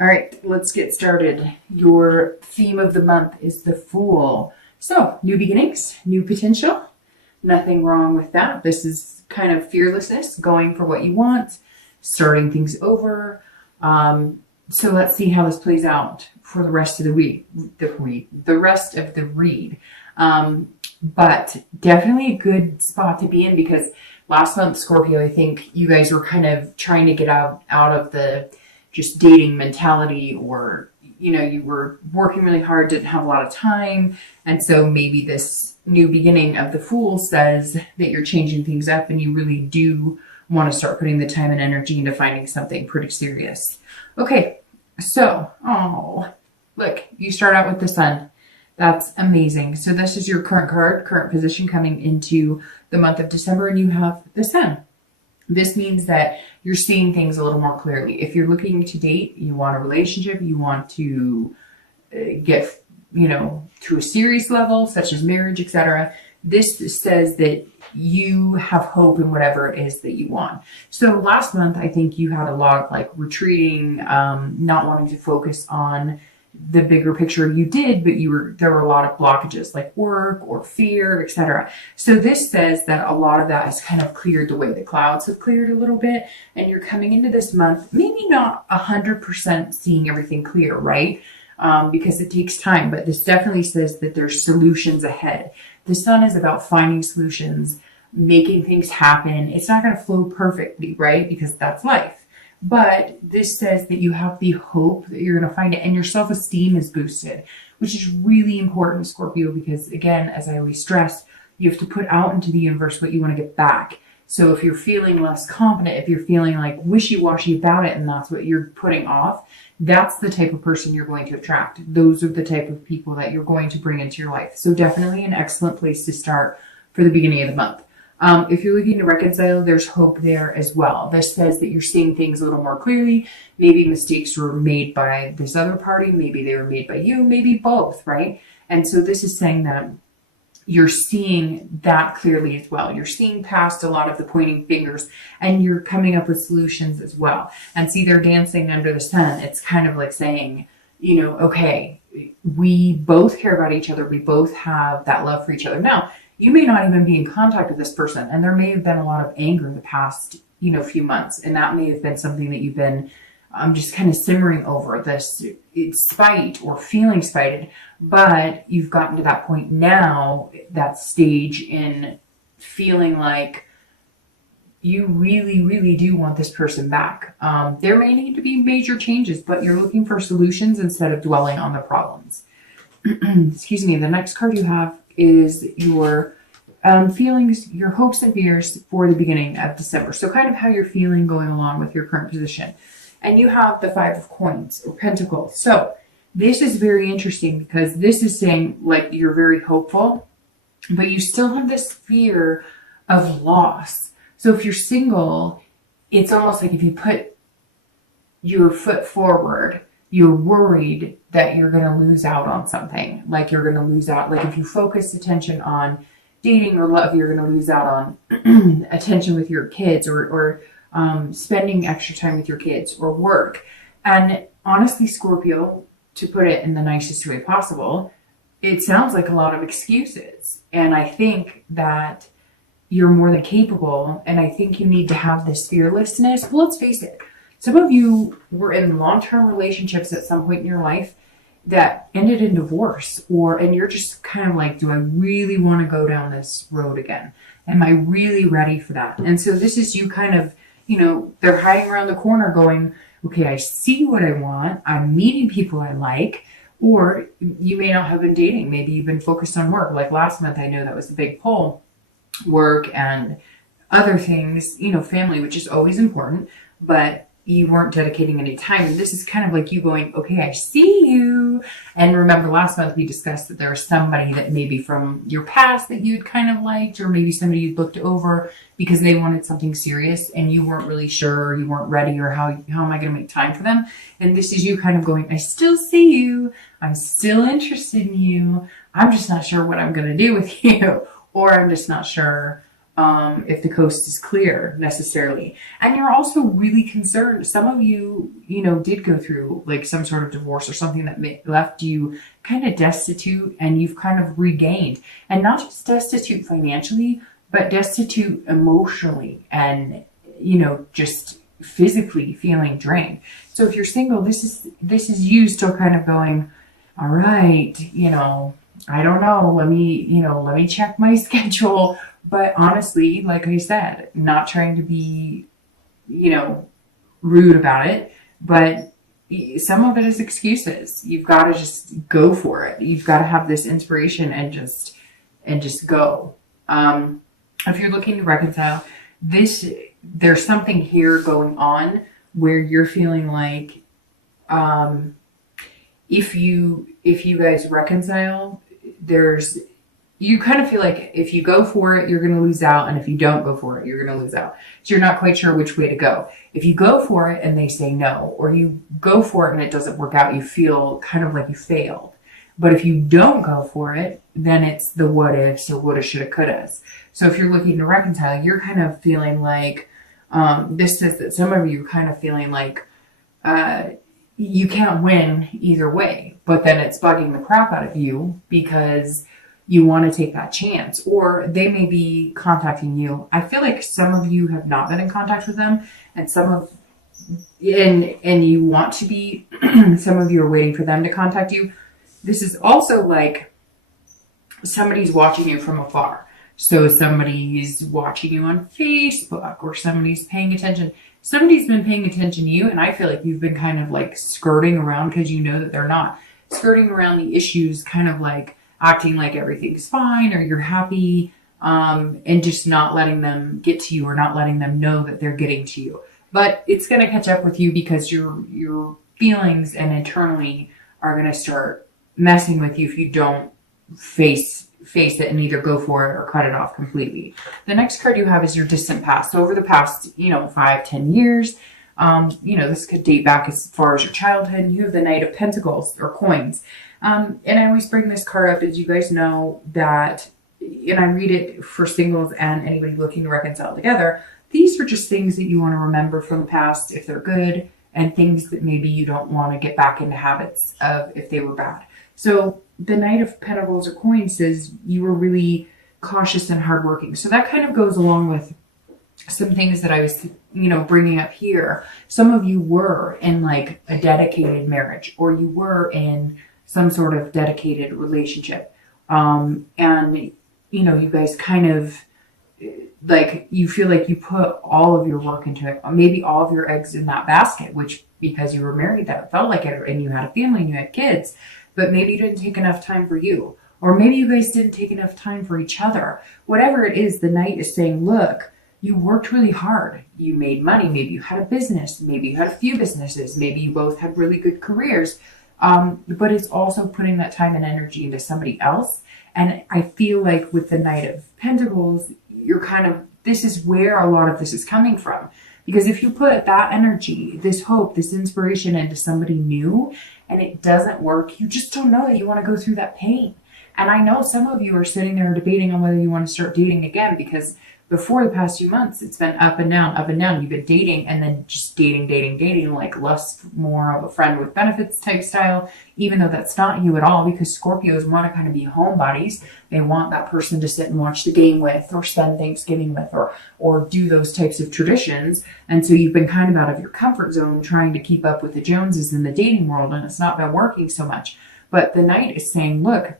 All right, let's get started. Your theme of the month is the Fool. So, new beginnings, new potential. Nothing wrong with that. This is kind of fearlessness, going for what you want, starting things over. So let's see how this plays out for the rest of the week, the rest of the read. But definitely a good spot to be in because last month, Scorpio, I think you guys were kind of trying to get out of the just dating mentality, or, you were working really hard, didn't have a lot of time. And so maybe this new beginning of the Fool says that you're changing things up and you really do want to start putting the time and energy into finding something pretty serious. Okay, so, look, you start out with the Sun. That's amazing. So this is your current card, current position coming into the month of December, and you have the Sun. This means that you're seeing things a little more clearly. If you're looking to date, you want a relationship, you want to get, to a serious level, such as marriage, etc. This says that you have hope in whatever it is that you want. So last month, I think you had a lot of retreating, not wanting to focus on the bigger picture. You did, but there were a lot of blockages like work or fear, etc. So this says that a lot of that has kind of cleared the way. The clouds have cleared a little bit, and you're coming into this month, maybe not 100% seeing everything clear, right? Because it takes time, but this definitely says that there's solutions ahead. The Sun is about finding solutions, making things happen. It's not going to flow perfectly, right? Because that's life. But this says that you have the hope that you're going to find it, and your self-esteem is boosted, which is really important, Scorpio, because again, as I always stress, you have to put out into the universe what you want to get back. So if you're feeling less confident, if you're feeling like wishy-washy about it, and that's what you're putting off, that's the type of person you're going to attract. Those are the type of people that you're going to bring into your life. So definitely an excellent place to start for the beginning of the month. If you're looking to reconcile, there's hope there as well. This says that you're seeing things a little more clearly. Maybe mistakes were made by this other party. Maybe they were made by you. Maybe both, right? And so this is saying that you're seeing that clearly as well. You're seeing past a lot of the pointing fingers, and you're coming up with solutions as well. And see, they're dancing under the sun. It's kind of like saying, okay, we both care about each other. We both have that love for each other. Now, you may not even be in contact with this person, and there may have been a lot of anger in the past, few months, and that may have been something that you've been just kind of simmering over, this spite or feeling spited, but you've gotten to that point now, that stage in feeling like you really, really do want this person back. There may need to be major changes, but you're looking for solutions instead of dwelling on the problems. Excuse me. The next card you have is your feelings, your hopes and fears for the beginning of December. So kind of how you're feeling going along with your current position. And you have the Five of Coins or Pentacles. So this is very interesting because this is saying you're very hopeful, but you still have this fear of loss. So if you're single, it's almost like if you put your foot forward, you're worried that you're going to lose out on something. Like you're going to lose out. Like if you focus attention on dating or love, you're going to lose out on attention with your kids or spending extra time with your kids or work. And honestly, Scorpio, to put it in the nicest way possible, it sounds like a lot of excuses. And I think that you're more than capable. And I think you need to have this fearlessness. Well, let's face it. Some of you were in long-term relationships at some point in your life that ended in divorce, and you're just kind of like, do I really want to go down this road again? Am I really ready for that? And so this is you kind of, they're hiding around the corner going, okay, I see what I want. I'm meeting people I like. Or you may not have been dating. Maybe you've been focused on work. Like last month, I know that was a big pull, work and other things, family, which is always important, but you weren't dedicating any time. And this is kind of like you going, okay, I see you. And remember last month we discussed that there was somebody that maybe from your past that you'd kind of liked, or maybe somebody you'd looked over because they wanted something serious and you weren't really sure, or you weren't ready, or how am I going to make time for them? And this is you kind of going, I still see you. I'm still interested in you. I'm just not sure what I'm going to do with you. Or I'm just not sure if the coast is clear necessarily. And you're also really concerned. Some of you, did go through like some sort of divorce or something that left you kind of destitute, and you've kind of regained, and not just destitute financially, but destitute emotionally and, just physically feeling drained. So if you're single, this is you still kind of going, all right, I don't know, let me check my schedule. But honestly, like I said, not trying to be, rude about it, but some of it is excuses. You've got to just go for it. You've got to have this inspiration and just go. If you're looking to reconcile, there's something here going on where you're feeling like, if you guys reconcile, you kind of feel like if you go for it, you're going to lose out. And if you don't go for it, you're going to lose out. So you're not quite sure which way to go. If you go for it and they say no, or you go for it and it doesn't work out, you feel kind of like you failed. But if you don't go for it, then it's the what ifs or woulda, shoulda, couldas. So if you're looking to reconcile, you're kind of feeling like, this says that some of you are kind of feeling like, you can't win either way, but then it's bugging the crap out of you because you want to take that chance, or they may be contacting you. I feel like some of you have not been in contact with them, and and you want to be, some of you are waiting for them to contact you. This is also like somebody's watching you from afar. So somebody's watching you on Facebook, or somebody's paying attention. Somebody's been paying attention to you, and I feel like you've been kind of like skirting around because you know that they're not. Skirting around the issues, kind of like acting like everything's fine or you're happy, and just not letting them get to you, or not letting them know that they're getting to you. But it's going to catch up with you because your feelings and internally are going to start messing with you if you don't face it and either go for it or cut it off completely. The next card you have is your distant past. So over the past, 5-10 years, this could date back as far as your childhood. You have the Knight of Pentacles or coins. And I always bring this card up, as you guys know that, and I read it for singles and anybody looking to reconcile together. These are just things that you want to remember from the past if they're good, and things that maybe you don't want to get back into habits of if they were bad. So the Knight of Pentacles or coins says you were really cautious and hardworking. So that kind of goes along with some things that I was, bringing up here. Some of you were in like a dedicated marriage, or you were in some sort of dedicated relationship. And, you guys kind of like, you feel like you put all of your work into it, maybe all of your eggs in that basket, which because you were married, that felt like it, and you had a family and you had kids. But maybe you didn't take enough time for you. Or maybe you guys didn't take enough time for each other. Whatever it is, the Knight is saying, look, you worked really hard. You made money. Maybe you had a business. Maybe you had a few businesses. Maybe you both had really good careers. But it's also putting that time and energy into somebody else. And I feel like with the Knight of Pentacles, this is where a lot of this is coming from. Because if you put that energy, this hope, this inspiration into somebody new, and it doesn't work, you just don't know that you want to go through that pain. And I know some of you are sitting there debating on whether you want to start dating again, because before the past few months, it's been up and down, up and down. You've been dating and then just dating, like less, more of a friend with benefits type style, even though that's not you at all, because Scorpios want to kind of be homebodies. They want that person to sit and watch the game with, or spend Thanksgiving with, or do those types of traditions. And so you've been kind of out of your comfort zone trying to keep up with the Joneses in the dating world, and it's not been working so much. But the Knight is saying, look,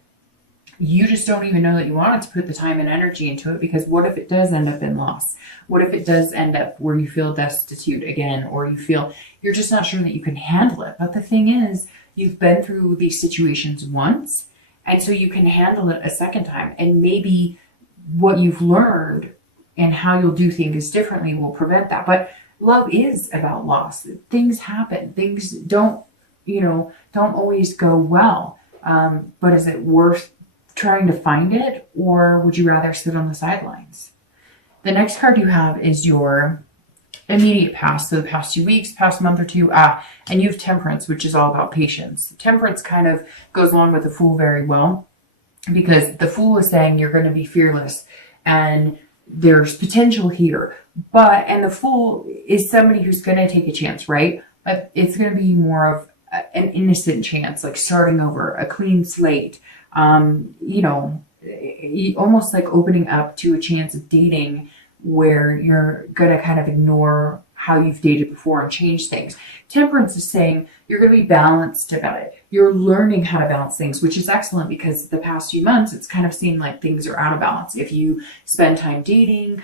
you just don't even know that you wanted to put the time and energy into it, because what if it does end up in loss? What if it does end up where you feel destitute again, or you feel you're just not sure that you can handle it? But the thing is, you've been through these situations once, and so you can handle it a second time. And maybe what you've learned and how you'll do things differently will prevent that. But love is about loss. Things happen. Things don't always go well. But is it worth trying to find it, or would you rather sit on the sidelines? The next card you have is your immediate past, so the past 2 weeks, past month or two, and you have Temperance, which is all about patience. Temperance kind of goes along with the Fool very well, because the Fool is saying you're going to be fearless, and there's potential here. And the Fool is somebody who's going to take a chance, right? But it's going to be more of an innocent chance, like starting over, a clean slate, almost like opening up to a chance of dating where you're going to kind of ignore how you've dated before and change things. Temperance is saying you're going to be balanced about it. You're learning how to balance things, which is excellent because the past few months, it's kind of seemed like things are out of balance. If you spend time dating,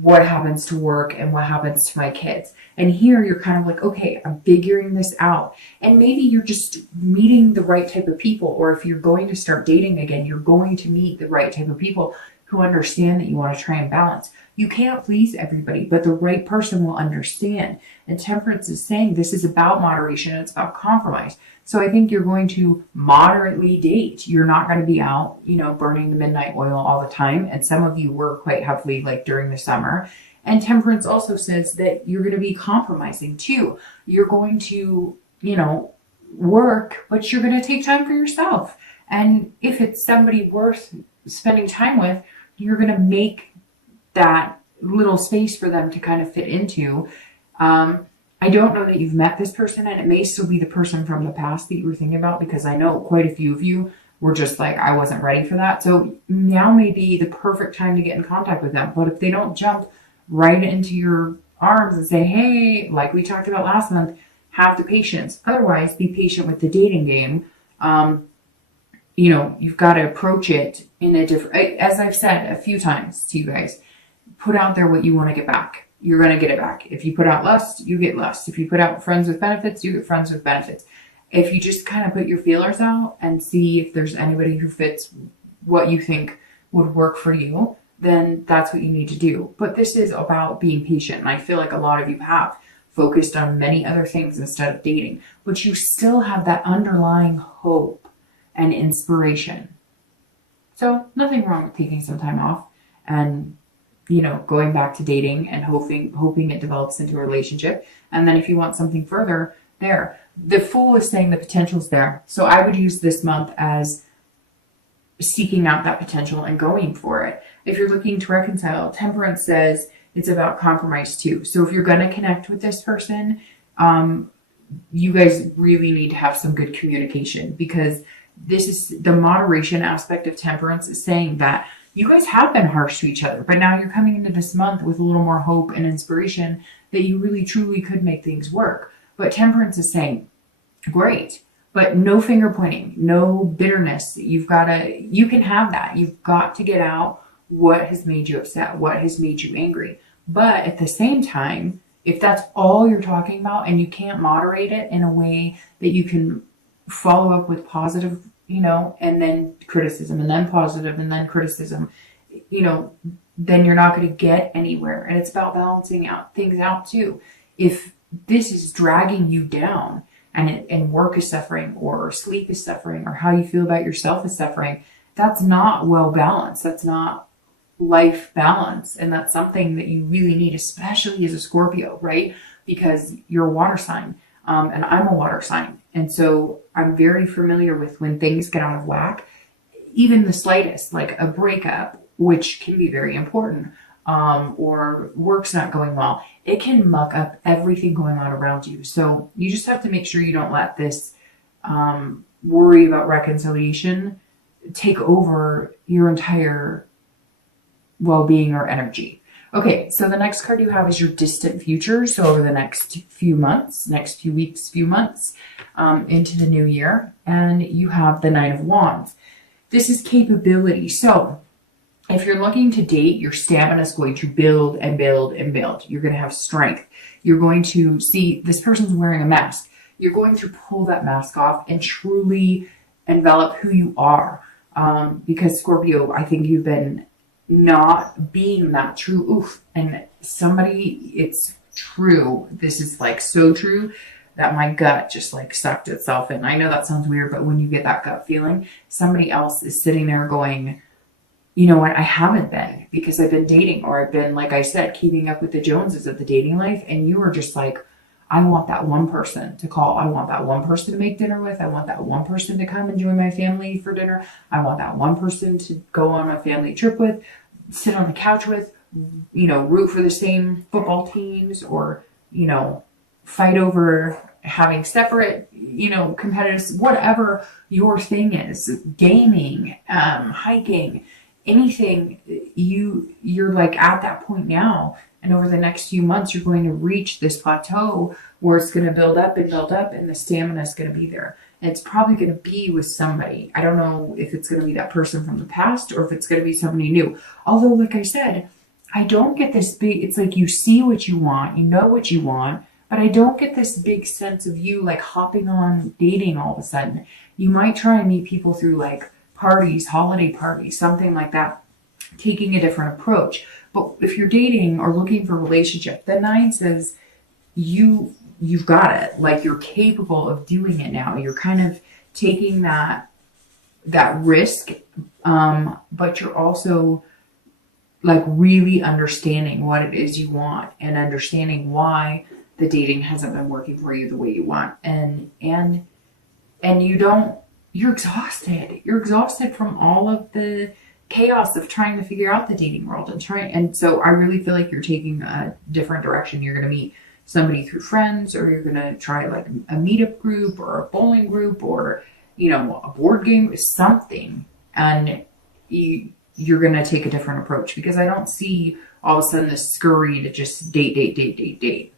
what happens to work and what happens to my kids? And here you're kind of like, okay, I'm figuring this out. And maybe you're just meeting the right type of people. Or if you're going to start dating again, you're going to meet the right type of people who understand that you want to try and balance. You can't please everybody, but the right person will understand. And Temperance is saying this is about moderation. It's about compromise. So I think you're going to moderately date. You're not going to be out, burning the midnight oil all the time. And some of you were quite heavily like during the summer. And Temperance also says that you're going to be compromising too. You're going to, work, but you're going to take time for yourself. And if it's somebody worth spending time with, you're going to make that little space for them to kind of fit into. I don't know that you've met this person, and it may still be the person from the past that you were thinking about, because I know quite a few of you were just like, I wasn't ready for that. So now may be the perfect time to get in contact with them. But if they don't jump right into your arms and say, hey, like we talked about last month, have the patience. Otherwise, be patient with the dating game. You've got to approach it in a different, as I've said a few times to you guys, put out there what you want to get back. You're going to get it back. If you put out lust, you get lust. If you put out friends with benefits, you get friends with benefits. If you just kind of put your feelers out and see if there's anybody who fits what you think would work for you, then that's what you need to do. But this is about being patient. And I feel like a lot of you have focused on many other things instead of dating, but you still have that underlying hope and inspiration. So nothing wrong with taking some time off and going back to dating and hoping it develops into a relationship. And then if you want something further, there. The Fool is saying the potential's there. So I would use this month as seeking out that potential and going for it. If you're looking to reconcile, Temperance says it's about compromise too. So if you're going to connect with this person, you guys really need to have some good communication, because this is the moderation aspect of Temperance is saying that you guys have been harsh to each other, but now you're coming into this month with a little more hope and inspiration that you really truly could make things work. But Temperance is saying, great, but no finger pointing, no bitterness. You can have that. You've got to get out what has made you upset, what has made you angry. But at the same time, if that's all you're talking about and you can't moderate it in a way that you can follow up with positive, and then criticism, and then positive, and then criticism, then you're not going to get anywhere. And it's about balancing things out too. If this is dragging you down and work is suffering, or sleep is suffering, or how you feel about yourself is suffering, that's not well balanced. That's not life balance. And that's something that you really need, especially as a Scorpio, right? Because you're a water sign. And I'm a water sign. And so I'm very familiar with when things get out of whack, even the slightest, like a breakup, which can be very important, or work's not going well. It can muck up everything going on around you. So you just have to make sure you don't let this worry about reconciliation take over your entire well-being or energy. Okay, so the next card you have is your distant future. So over the next few months, next few weeks, few months, into the new year. And you have the Knight of Wands. This is capability. So if you're looking to date, your stamina is going to build and build and build. You're going to have strength. You're going to see this person's wearing a mask. You're going to pull that mask off and truly envelop who you are. Because Scorpio, I think you've been not being that true. Oof. And somebody, it's true. This is like so true that my gut just like sucked itself in. I know that sounds weird, but when you get that gut feeling, somebody else is sitting there going, you know what, I haven't been, because I've been dating, or I've been, like I said, keeping up with the Joneses of the dating life. And you were just like, I want that one person to call. I want that one person to make dinner with. I want that one person to come and join my family for dinner. I want that one person to go on a family trip with, sit on the couch with, root for the same football teams, or, fight over having separate, competitors, whatever your thing is, gaming, hiking, anything, you're like at that point now. And over the next few months, you're going to reach this plateau where it's going to build up and build up, and the stamina is going to be there. And it's probably going to be with somebody. I don't know if it's going to be that person from the past or if it's going to be somebody new. Although, like I said, I don't get this big, it's like you see what you want, you know what you want, but I don't get this big sense of you like hopping on dating all of a sudden. You might try and meet people through like parties, holiday parties, something like that, taking a different approach. But if you're dating or looking for a relationship, the 9 says you've got it. Like you're capable of doing it now. You're kind of taking that risk, but you're also like really understanding what it is you want and understanding why the dating hasn't been working for you the way you want. And you're exhausted. You're exhausted from all of the chaos of trying to figure out the dating world and so I really feel like you're taking a different direction. You're going to meet somebody through friends, or you're going to try like a meetup group or a bowling group, or a board game, something, and you're going to take a different approach, because I don't see all of a sudden this scurry to just date.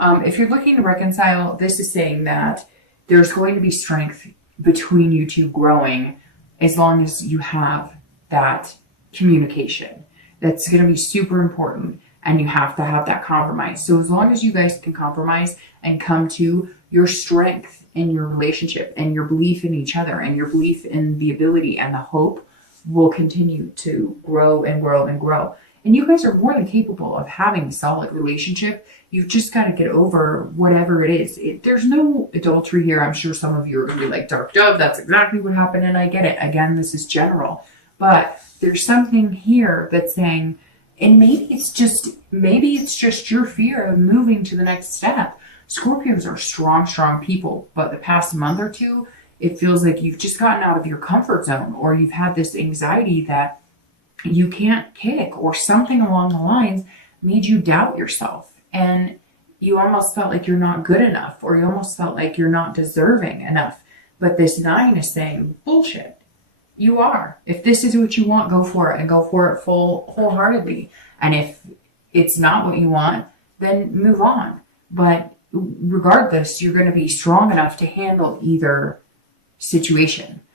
If you're looking to reconcile, this is saying that there's going to be strength between you two growing, as long as you have that communication. That's going to be super important, and you have to have that compromise. So as long as you guys can compromise and come to your strength in your relationship and your belief in each other and your belief in the ability and the hope will continue to grow and grow and grow. And you guys are more than capable of having a solid relationship. You've just got to get over whatever it is. There's no adultery here. I'm sure some of you are going to be like, Dark Dove, that's exactly what happened. And I get it. Again, this is general. But there's something here that's saying, and maybe it's just your fear of moving to the next step. Scorpios are strong people, but the past month or two, it feels like you've just gotten out of your comfort zone, or you've had this anxiety that you can't kick, or something along the lines made you doubt yourself. And you almost felt like you're not good enough, or you almost felt like you're not deserving enough. But this 9 is saying, bullshit. You are. If this is what you want, go for it, and go for it wholeheartedly. And if it's not what you want, then move on. But regardless, you're going to be strong enough to handle either situation.